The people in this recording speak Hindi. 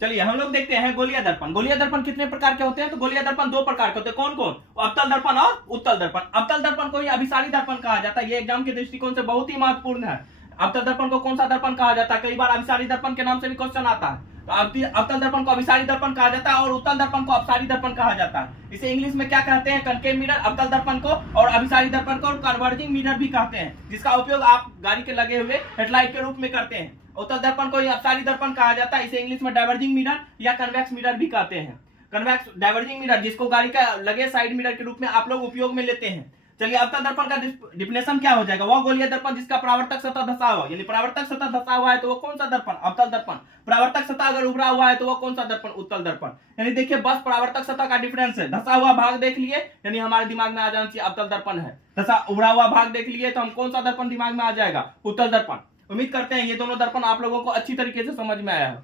चलिए हम लोग देखते हैं गोलीय दर्पण। गोलीय दर्पण कितने प्रकार के होते हैं? तो गोलीय दर्पण दो प्रकार के होते हैं। कौन कौन? अवतल दर्पण और उत्तल दर्पण। अवतल दर्पण को ही अभिसारी दर्पण कहा जाता है। ये एग्जाम के दृष्टिकोण से बहुत ही महत्वपूर्ण है। अवतल दर्पण को कौन सा दर्पण कहा जाता है? कई बार अभिसारी दर्पण के नाम से भी क्वेश्चन आता है। तो अवतल दर्पण को अभिसारी दर्पण कहा जाता है और उत्तल दर्पण को अपसारी दर्पण कहा जाता है। इसे इंग्लिश में क्या कहते हैं? कनकेव मिरर अवतल दर्पण को, और अभिसारी दर्पण को कन्वर्जिंग मिरर भी कहते हैं, जिसका उपयोग आप गाड़ी के लगे हुए हेडलाइट के रूप में करते हैं। उत्तल दर्पण को अपसारी दर्पण कहा जाता है। इसे इंग्लिश में डाइवर्जिंग मिरर या कन्वेक्स मिरर भी कहते हैं। कन्वेक्स डाइवर्जिंग मिरर, जिसको गाड़ी का लगे साइड मिरर के रूप में आप लोग उपयोग में लेते हैं। चलिए, अवतल दर्पण का डिफिनेशन क्या हो जाएगा? वह गोलीय दर्पण जिसका परावर्तक सतह धसा हुआ, यानी परावर्तक सतह धसा हुआ है तो वो कौन सा दर्पण? अवतल दर्पण। परावर्तक सतह अगर उभरा हुआ है तो वो कौन सा दर्पण? उत्तल दर्पण। यानी देखिए, बस परावर्तक सतह का डिफरेंस है। धसा हुआ भाग देख लिए, यानी हमारे दिमाग में आ जाना चाहिए अवतल दर्पण है। धसा उभरा हुआ भाग देख लिए तो हम कौन सा दर्पण दिमाग में आ जाएगा? उत्तल दर्पण। उम्मीद करते हैं ये दोनों दर्पण आप लोगों को अच्छी तरीके से समझ में आया है।